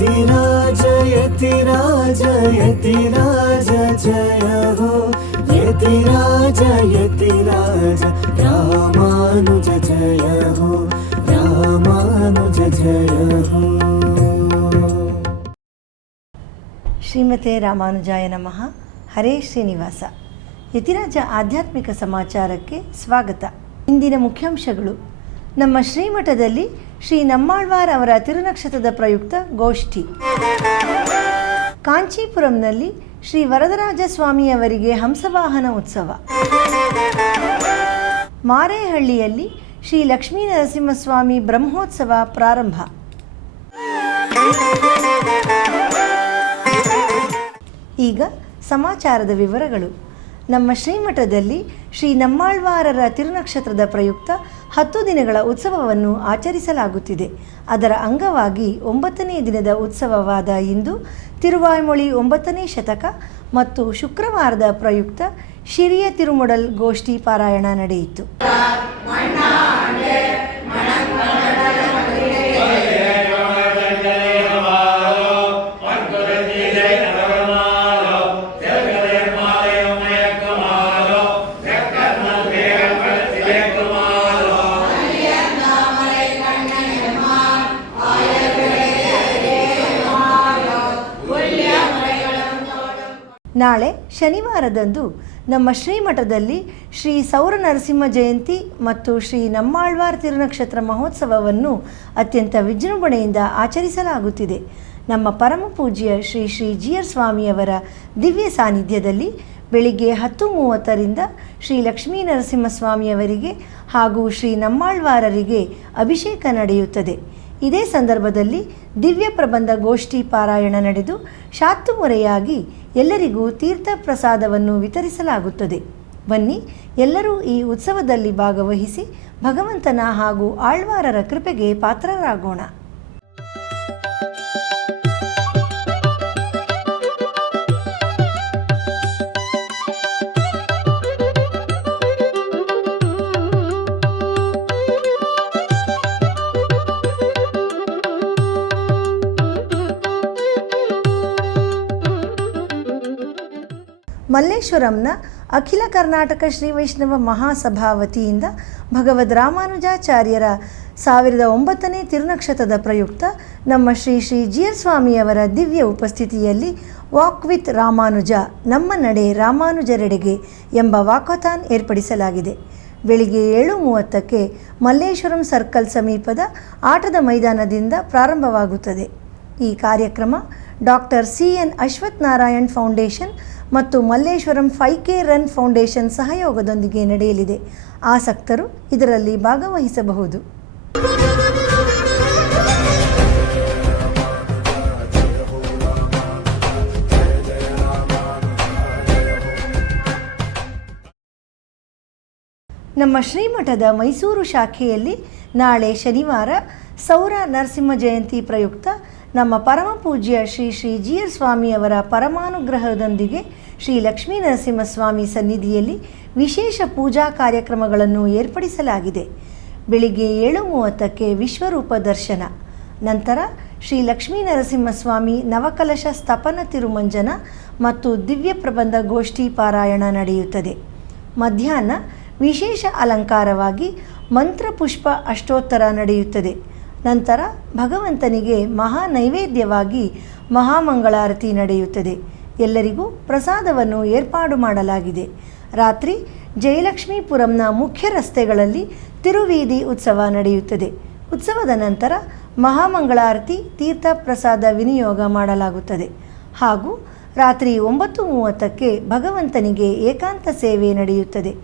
यतिराज यतिराज यतिराज जय हो यतिराज यतिराज रामानुज जय हो रामानुज जय हो। ಶ್ರೀಮತೆ ರಾಮಾನುಜಾಯ ನಮಃ. ಹರೇ ಶ್ರೀನಿವಾಸ. ಯತಿರಾಜ ಆಧ್ಯಾತ್ಮಿಕ ಸಮಾಚಾರಕ್ಕೆ ಸ್ವಾಗತ. ಇಂದಿನ ಮುಖ್ಯಾಂಶಗಳು. ನಮ್ಮ ಶ್ರೀಮಠದಲ್ಲಿ ಶ್ರೀ ನಮ್ಮಾಳ್ವಾರ್ ಅವರ ತಿರುನಕ್ಷತ್ರದ ಪ್ರಯುಕ್ತ ಗೋಷ್ಠಿ. ಕಾಂಚೀಪುರಂನಲ್ಲಿ ಶ್ರೀ ವರದರಾಜ ಸ್ವಾಮಿಯವರಿಗೆ ಹಂಸವಾಹನ ಉತ್ಸವ. ಮಾರೇಹಳ್ಳಿಯಲ್ಲಿ ಶ್ರೀ ಲಕ್ಷ್ಮೀ ನರಸಿಂಹಸ್ವಾಮಿ ಬ್ರಹ್ಮೋತ್ಸವ ಪ್ರಾರಂಭ. ಈಗ ಸಮಾಚಾರದ ವಿವರಗಳು. ನಮ್ಮ ಶ್ರೀಮಠದಲ್ಲಿ ಶ್ರೀ ನಮ್ಮಾಳ್ವಾರರ ತಿರುನಕ್ಷತ್ರದ ಪ್ರಯುಕ್ತ 10 ದಿನಗಳ ಉತ್ಸವವನ್ನು ಆಚರಿಸಲಾಗುತ್ತಿದೆ. ಅದರ ಅಂಗವಾಗಿ 9ನೇ ದಿನದ ಉತ್ಸವವಾದ ಇಂದು ತಿರುವಾಯ್ಮೊಳಿ 9ನೇ ಶತಕ ಮತ್ತು ಶುಕ್ರವಾರದ ಪ್ರಯುಕ್ತ ಶಿರಿಯ ತಿರುಮುಡಲ್ ಗೋಷ್ಠಿ ಪಾರಾಯಣ ನಡೆಯಿತು. ನಾಳೆ ಶನಿವಾರದಂದು ನಮ್ಮ ಶ್ರೀಮಠದಲ್ಲಿ ಶ್ರೀ ಸೌರ ನರಸಿಂಹ ಜಯಂತಿ ಮತ್ತು ಶ್ರೀ ನಮ್ಮಾಳ್ವಾರ್ ತಿರುನಕ್ಷತ್ರ ಮಹೋತ್ಸವವನ್ನು ಅತ್ಯಂತ ವಿಜೃಂಭಣೆಯಿಂದ ಆಚರಿಸಲಾಗುತ್ತಿದೆ. ನಮ್ಮ ಪರಮ ಪೂಜ್ಯ ಶ್ರೀ ಶ್ರೀ ಜಿಯರ್ ಸ್ವಾಮಿಯವರ ದಿವ್ಯ ಸಾನ್ನಿಧ್ಯದಲ್ಲಿ ಬೆಳಿಗ್ಗೆ 10:30ರಿಂದ ಶ್ರೀ ಲಕ್ಷ್ಮೀ ನರಸಿಂಹಸ್ವಾಮಿಯವರಿಗೆ ಹಾಗೂ ಶ್ರೀ ನಮ್ಮಾಳ್ವಾರರಿಗೆ ಅಭಿಷೇಕ ನಡೆಯುತ್ತದೆ. ಇದೇ ಸಂದರ್ಭದಲ್ಲಿ ದಿವ್ಯ ಪ್ರಬಂಧ ಗೋಷ್ಠಿ ಪಾರಾಯಣ ನಡೆದು ಶಾತ್ತುಮೊರೆಯಾಗಿ ಎಲ್ಲರಿಗೂ ತೀರ್ಥ ಪ್ರಸಾದವನ್ನು ವಿತರಿಸಲಾಗುತ್ತದೆ. ಬನ್ನಿ, ಎಲ್ಲರೂ ಈ ಉತ್ಸವದಲ್ಲಿ ಭಾಗವಹಿಸಿ ಭಗವಂತನ ಹಾಗೂ ಆಳ್ವಾರರ ಕೃಪೆಗೆ ಪಾತ್ರರಾಗೋಣ. ಮಲ್ಲೇಶ್ವರಂನ ಅಖಿಲ ಕರ್ನಾಟಕ ಶ್ರೀ ವೈಷ್ಣವ ಮಹಾಸಭಾ ವತಿಯಿಂದ ಭಗವದ್ ರಾಮಾನುಜಾಚಾರ್ಯರ 1009ನೇ ತಿರುನಕ್ಷತ್ರದ ಪ್ರಯುಕ್ತ ನಮ್ಮ ಶ್ರೀ ಶ್ರೀ ಜಿಯರ್ ಸ್ವಾಮಿಯವರ ದಿವ್ಯ ಉಪಸ್ಥಿತಿಯಲ್ಲಿ ವಾಕ್ ವಿತ್ ರಾಮಾನುಜ, ನಮ್ಮ ನಡೆ ರಾಮಾನುಜರೆಡೆಗೆ ಎಂಬ ವಾಕಥಾನ್ ಏರ್ಪಡಿಸಲಾಗಿದೆ. ಬೆಳಿಗ್ಗೆ 7:30ಕ್ಕೆ ಮಲ್ಲೇಶ್ವರಂ ಸರ್ಕಲ್ ಸಮೀಪದ ಆಟದ ಮೈದಾನದಿಂದ ಪ್ರಾರಂಭವಾಗುತ್ತದೆ. ಈ ಕಾರ್ಯಕ್ರಮ doctor CN Ashwath Narayan foundation ಮತ್ತು ಮಲ್ಲೇಶ್ವರಂ 5K ರನ್ ಫೌಂಡೇಶನ್ ಸಹಯೋಗದೊಂದಿಗೆ ನಡೆಯಲಿದೆ. ಆಸಕ್ತರು ಇದರಲ್ಲಿ ಭಾಗವಹಿಸಬಹುದು. ನಮ್ಮ ಶ್ರೀಮಠದ ಮೈಸೂರು ಶಾಖೆಯಲ್ಲಿ ನಾಳೆ ಶನಿವಾರ ಸೌರ ನರಸಿಂಹ ಜಯಂತಿ ಪ್ರಯುಕ್ತ ನಮ್ಮ ಪರಮ ಪೂಜ್ಯ ಶ್ರೀ ಶ್ರೀ ಜಿಯರ್ ಸ್ವಾಮಿಯವರ ಪರಮಾನುಗ್ರಹದೊಂದಿಗೆ ಶ್ರೀ ಲಕ್ಷ್ಮೀ ನರಸಿಂಹಸ್ವಾಮಿ ಸನ್ನಿಧಿಯಲ್ಲಿ ವಿಶೇಷ ಪೂಜಾ ಕಾರ್ಯಕ್ರಮಗಳನ್ನು ಏರ್ಪಡಿಸಲಾಗಿದೆ. ಬೆಳಿಗ್ಗೆ 7:30ಕ್ಕೆ ವಿಶ್ವರೂಪ ದರ್ಶನ, ನಂತರ ಶ್ರೀ ಲಕ್ಷ್ಮೀ ನರಸಿಂಹಸ್ವಾಮಿ ನವಕಲಶ ಸ್ಥಪನ ತಿರುಮಂಜನ ಮತ್ತು ದಿವ್ಯ ಪ್ರಬಂಧ ಗೋಷ್ಠಿ ಪಾರಾಯಣ ನಡೆಯುತ್ತದೆ. ಮಧ್ಯಾಹ್ನ ವಿಶೇಷ ಅಲಂಕಾರವಾಗಿ ಮಂತ್ರಪುಷ್ಪ ಅಷ್ಟೋತ್ತರ ನಡೆಯುತ್ತದೆ. ನಂತರ ಭಗವಂತನಿಗೆ ಮಹಾ ನೈವೇದ್ಯವಾಗಿ ಮಹಾಮಂಗಳಾರತಿ ನಡೆಯುತ್ತದೆ. ಎಲ್ಲರಿಗೂ ಪ್ರಸಾದವನ್ನು ಏರ್ಪಾಡು ಮಾಡಲಾಗಿದೆ. ರಾತ್ರಿ ಜಯಲಕ್ಷ್ಮೀಪುರಂನ ಮುಖ್ಯ ರಸ್ತೆಗಳಲ್ಲಿ ತಿರುವೀದಿ ಉತ್ಸವ ನಡೆಯುತ್ತದೆ. ಉತ್ಸವದ ನಂತರ ಮಹಾಮಂಗಳಾರತಿ, ತೀರ್ಥ ಪ್ರಸಾದ ವಿನಿಯೋಗ ಮಾಡಲಾಗುತ್ತದೆ. ಹಾಗೂ ರಾತ್ರಿ 9:30ಕ್ಕೆ ಭಗವಂತನಿಗೆ ಏಕಾಂತ ಸೇವೆ ನಡೆಯುತ್ತದೆ.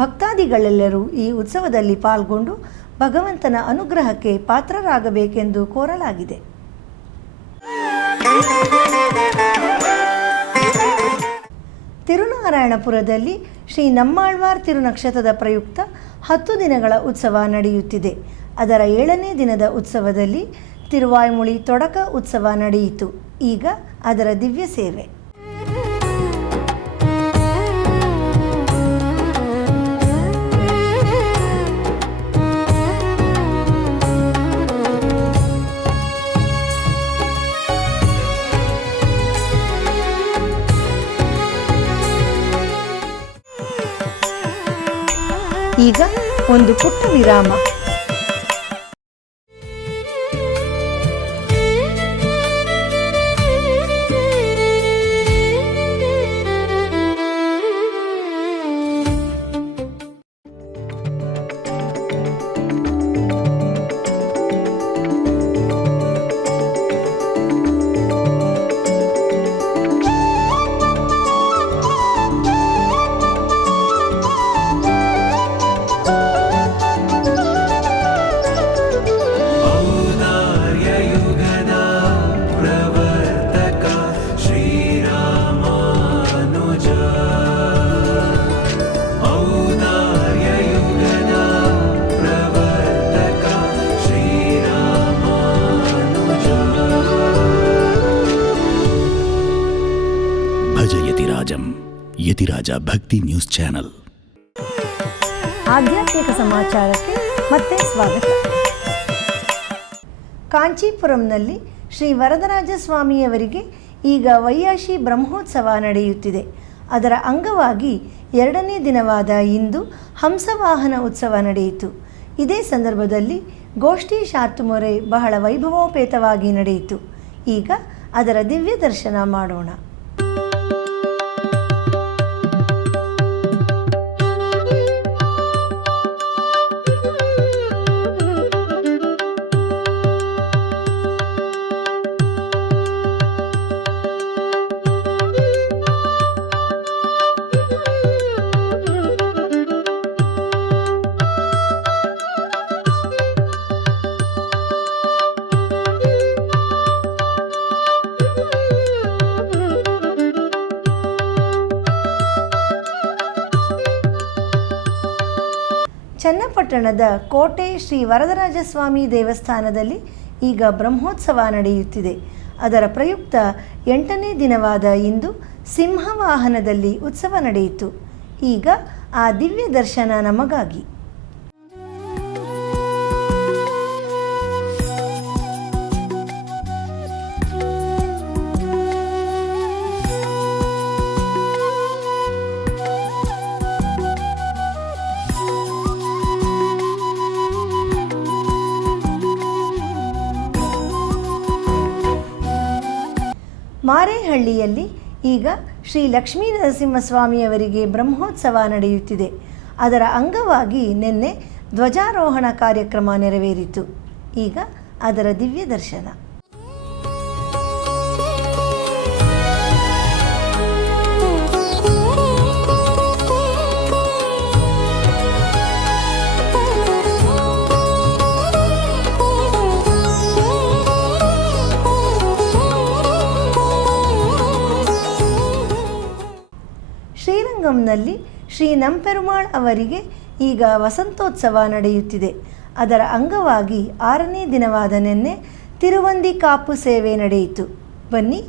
ಭಕ್ತಾದಿಗಳೆಲ್ಲರೂ ಈ ಉತ್ಸವದಲ್ಲಿ ಪಾಲ್ಗೊಂಡು ಭಗವಂತನ ಅನುಗ್ರಹಕ್ಕೆ ಪಾತ್ರರಾಗಬೇಕೆಂದು ಕೋರಲಾಗಿದೆ. ತಿರುನಾರಾಯಣಪುರದಲ್ಲಿ ಶ್ರೀ ನಮ್ಮಾಳ್ವಾರ್ ತಿರುನಕ್ಷತ್ರದ ಪ್ರಯುಕ್ತ 10 ದಿನಗಳ ಉತ್ಸವ ನಡೆಯುತ್ತಿದೆ. ಅದರ 7ನೇ ದಿನದ ಉತ್ಸವದಲ್ಲಿ ತಿರುವಾಯ್ಮೊಳಿ ತೊಡಕ ಉತ್ಸವ ನಡೆಯಿತು. ಈಗ ಅದರ ದಿವ್ಯ ಸೇವೆ. ಈಗ ಒಂದು ಪುಟ್ಟ ವಿರಾಮ. ಯತಿರಾಜ ಭಕ್ತಿ ನ್ಯೂಸ್ ಚಾನೆಲ್. ಆಧ್ಯಾತ್ಮಿಕ ಸಮಾಚಾರಕ್ಕೆ ಮತ್ತೆ ಸ್ವಾಗತ. ಕಾಂಚೀಪುರಂನಲ್ಲಿ ಶ್ರೀ ವರದರಾಜ ಸ್ವಾಮಿಯವರಿಗೆ ಈಗ ವೈಯಾಶಿ ಬ್ರಹ್ಮೋತ್ಸವ ನಡೆಯುತ್ತಿದೆ. ಅದರ ಅಂಗವಾಗಿ 2ನೇ ದಿನವಾದ ಇಂದು ಹಂಸವಾಹನ ಉತ್ಸವ ನಡೆಯಿತು. ಇದೇ ಸಂದರ್ಭದಲ್ಲಿ ಗೋಷ್ಠಿ ಶಾತುಮೊರೆ ಬಹಳ ವೈಭವೋಪೇತವಾಗಿ ನಡೆಯಿತು. ಈಗ ಅದರ ದಿವ್ಯ ದರ್ಶನ ಮಾಡೋಣ. ಚನ್ನಪಟ್ಟಣದ ಕೋಟೆ ಶ್ರೀ ವರದರಾಜಸ್ವಾಮಿ ದೇವಸ್ಥಾನದಲ್ಲಿ ಈಗ ಬ್ರಹ್ಮೋತ್ಸವ ನಡೆಯುತ್ತಿದೆ. ಅದರ ಪ್ರಯುಕ್ತ 8ನೇ ದಿನವಾದ ಇಂದು ಸಿಂಹವಾಹನದಲ್ಲಿ ಉತ್ಸವ ನಡೆಯಿತು. ಈಗ ಆ ದಿವ್ಯ ದರ್ಶನ ನಮಗಾಗಿ. ಮಾರೇಹಳ್ಳಿಯಲ್ಲಿ ಈಗ ಶ್ರೀ ಲಕ್ಷ್ಮೀ ನರಸಿಂಹಸ್ವಾಮಿಯವರಿಗೆ ಬ್ರಹ್ಮೋತ್ಸವ ನಡೆಯುತ್ತಿದೆ. ಅದರ ಅಂಗವಾಗಿ ನಿನ್ನೆ ಧ್ವಜಾರೋಹಣ ಕಾರ್ಯಕ್ರಮ ನೆರವೇರಿತು. ಈಗ ಅದರ ದಿವ್ಯ ದರ್ಶನ. ಶ್ರೀರಂಗಂನಲ್ಲಿ ಶ್ರೀ ನಂಪೆರುಮಾಳ್ ಅವರಿಗೆ ಈಗ ವಸಂತೋತ್ಸವ ನಡೆಯುತ್ತಿದೆ. ಅದರ ಅಂಗವಾಗಿ 6ನೇ ದಿನವಾದ ನಿನ್ನೆ ತಿರುವಂದಿ ಕಾಪು ಸೇವೆ ನಡೆಯಿತು. ಬನ್ನಿ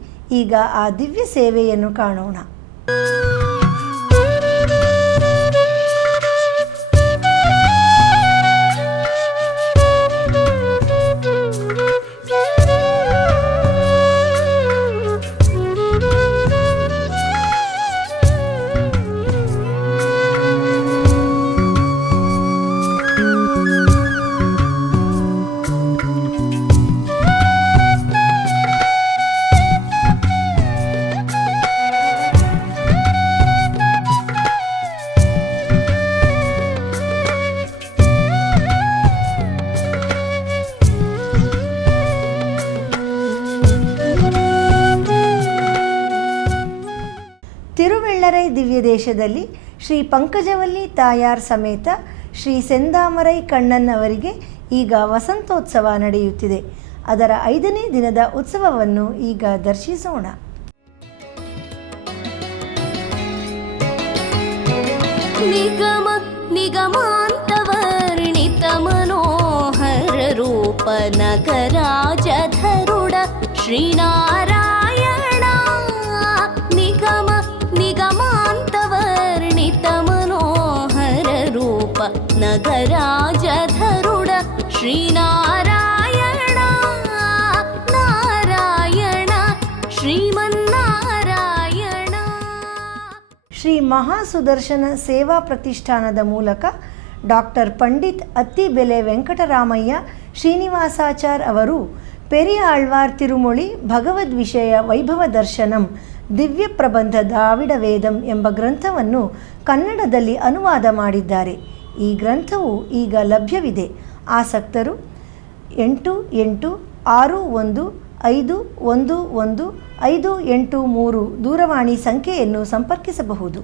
ಈಗ ಆ ದಿವ್ಯ ಸೇವೆಯನ್ನು ಕಾಣೋಣ. ತಿರುವೆಳ್ಳರೈ ದಿವ್ಯ ದೇಶದಲ್ಲಿ ಶ್ರೀ ಪಂಕಜವಲ್ಲಿ ತಾಯಾರ್ ಸಮೇತ ಶ್ರೀ ಸೆಂದಾಮರೈ ಕಣ್ಣನ್ ಅವರಿಗೆ ಈಗ ವಸಂತೋತ್ಸವ ನಡೆಯುತ್ತಿದೆ. ಅದರ 5ನೇ ದಿನದ ಉತ್ಸವವನ್ನು ಈಗ ದರ್ಶಿಸೋಣ. ನಿಗಮ ನಿಗಮಾಂತವರ್ಣಿತ ಮನೋಹರ ರೂಪ ನಗರಾಜಧರುಡ ಶ್ರೀನಾರಾಯಣ. ನಿಗಮ ನಿಗಮಾಂತವರ್ಣಿತ ಮನೋಹರ ರೂಪ ನಗರಾಜಧರುಡ ಶ್ರೀನಾರಾಯಣ. ನಾರಾಯಣ ಶ್ರೀಮನ್ನಾರಾಯಣ. ಶ್ರೀ ಮಹಾಸುದರ್ಶನ ಸೇವಾ ಪ್ರತಿಷ್ಠಾನದ ಮೂಲಕ ಡಾಕ್ಟರ್ ಪಂಡಿತ್ ಅತ್ತಿಬೆಲೆ ವೆಂಕಟರಾಮಯ್ಯ ಶ್ರೀನಿವಾಸಾಚಾರ್ ಅವರು ಪೆರಿಯಾಳ್ವಾರ್ ತಿರುಮೊಳಿ ಭಗವದ್ ವಿಷಯ ವೈಭವ ದರ್ಶನಂ ದಿವ್ಯ ಪ್ರಬಂಧ ದ್ರಾವಿಡ ವೇದಂ ಎಂಬ ಗ್ರಂಥವನ್ನು ಕನ್ನಡದಲ್ಲಿ ಅನುವಾದ ಮಾಡಿದ್ದಾರೆ. ಈ ಗ್ರಂಥವು ಈಗ ಲಭ್ಯವಿದೆ. ಆಸಕ್ತರು 88611511 ದೂರವಾಣಿ ಸಂಖ್ಯೆಯನ್ನು ಸಂಪರ್ಕಿಸಬಹುದು.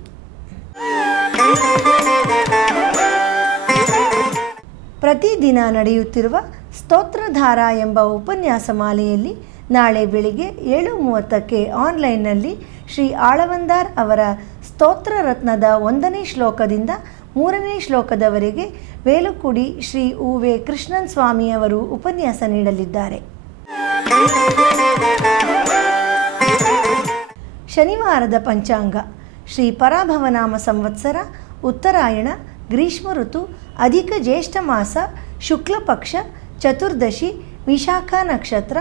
ಪ್ರತಿದಿನ ನಡೆಯುತ್ತಿರುವ ಸ್ತೋತ್ರಧಾರ ಎಂಬ ಉಪನ್ಯಾಸ ಮಾಲೆಯಲ್ಲಿ ನಾಳೆ ಬೆಳಿಗ್ಗೆ 7:30ಕ್ಕೆ ಆನ್ಲೈನ್ನಲ್ಲಿ ಶ್ರೀ ಆಳವಂದಾರ್ ಅವರ ಸ್ತೋತ್ರ ರತ್ನದ 1ನೇ ಶ್ಲೋಕದಿಂದ 3ನೇ ಶ್ಲೋಕದವರೆಗೆ ವೇಲುಕುಡಿ ಶ್ರೀ ಉ.ವೆ. ಕೃಷ್ಣನ್ ಸ್ವಾಮಿ ಅವರು ಉಪನ್ಯಾಸ ನೀಡಲಿದ್ದಾರೆ. ಶನಿವಾರದ ಪಂಚಾಂಗ ಶ್ರೀ ಪರಾಭವನಾಮ ಸಂವತ್ಸರ ಉತ್ತರಾಯಣ ಗ್ರೀಷ್ಮ ಋತು ಅಧಿಕ ಜ್ಯೇಷ್ಠ ಮಾಸ ಶುಕ್ಲ ಪಕ್ಷ ಚತುರ್ದಶಿ ವಿಶಾಖ ನಕ್ಷತ್ರ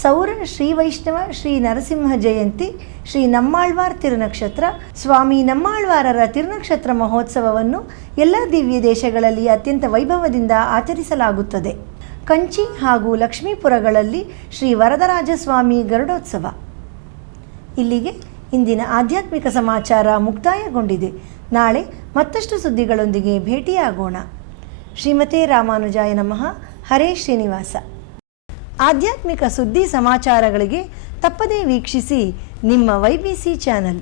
ಸೌರ ಶ್ರೀ ವೈಷ್ಣವ ಶ್ರೀ ನರಸಿಂಹ ಜಯಂತಿ ಶ್ರೀ ನಮ್ಮಾಳ್ವಾರ್ ತಿರುನಕ್ಷತ್ರ. ಸ್ವಾಮಿ ನಮ್ಮಾಳ್ವಾರರ ತಿರುನಕ್ಷತ್ರ ಮಹೋತ್ಸವವನ್ನು ಎಲ್ಲ ದಿವ್ಯ ದೇಶಗಳಲ್ಲಿ ಅತ್ಯಂತ ವೈಭವದಿಂದ ಆಚರಿಸಲಾಗುತ್ತದೆ. ಕಂಚಿ ಹಾಗೂ ಲಕ್ಷ್ಮೀಪುರಗಳಲ್ಲಿ ಶ್ರೀ ವರದರಾಜಸ್ವಾಮಿ ಗರುಡೋತ್ಸವ. ಇಲ್ಲಿಗೆ ಇಂದಿನ ಆಧ್ಯಾತ್ಮಿಕ ಸಮಾಚಾರ ಮುಕ್ತಾಯಗೊಂಡಿದೆ. ನಾಳೆ ಮತ್ತಷ್ಟು ಸುದ್ದಿಗಳೊಂದಿಗೆ ಭೇಟಿಯಾಗೋಣ. ಶ್ರೀಮತೆ ರಾಮಾನುಜಾಯ ನಮಃ. ಹರೇ ಶ್ರೀನಿವಾಸ. ಆಧ್ಯಾತ್ಮಿಕ ಸುದ್ದಿ ಸಮಾಚಾರಗಳಿಗೆ ತಪ್ಪದೇ ವೀಕ್ಷಿಸಿ ನಿಮ್ಮ YBC ಚಾನಲ್.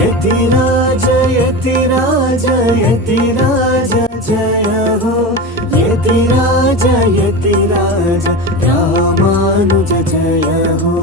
ಯತಿರಾಜ ಯತಿರಾಜ ಯತಿರಾಜ ಜಯ ಹೋ ಯತಿರಾಜ ಯತಿರಾಜ ರಾಮಾನುಜ ಜಯ ಹೋ.